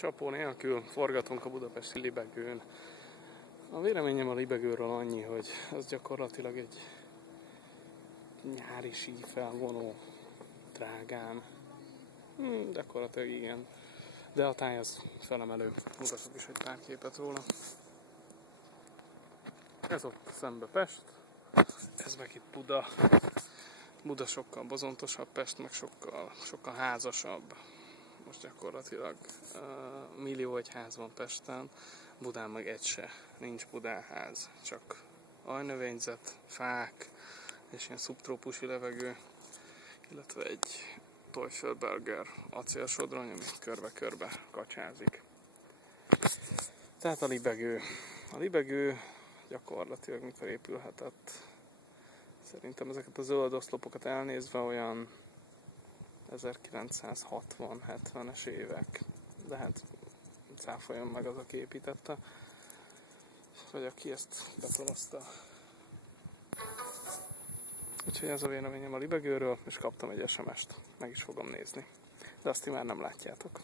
Csapó nélkül forgatunk a budapesti libegőn. A véleményem a libegőről annyi, hogy az gyakorlatilag egy nyári sífelvonó drágán. Gyakorlatilag igen. De a táj az felemelő. Mutatok is egy pár képet róla. Ez ott szembe Pest. Ez meg itt Buda. Buda sokkal bozontosabb, Pest meg sokkal házasabb. Most gyakorlatilag millió egy ház van Pesten, Budán meg egy se. Nincs Budán ház, csak ajnövényzet, fák és ilyen szubtrópusi levegő, illetve egy Teufelsberger acélsodrony, ami körbe-körbe kacsázik. Tehát a libegő. A libegő gyakorlatilag mikor épülhetett? Szerintem ezeket a zöld oszlopokat elnézve olyan 1960-70-es évek. De hát cáfoljon meg az, aki építette. Vagy aki ezt betonozta. Úgyhogy ez a véleményem a libegőről, és kaptam egy SMS-t. Meg is fogom nézni. De azt ti már nem látjátok.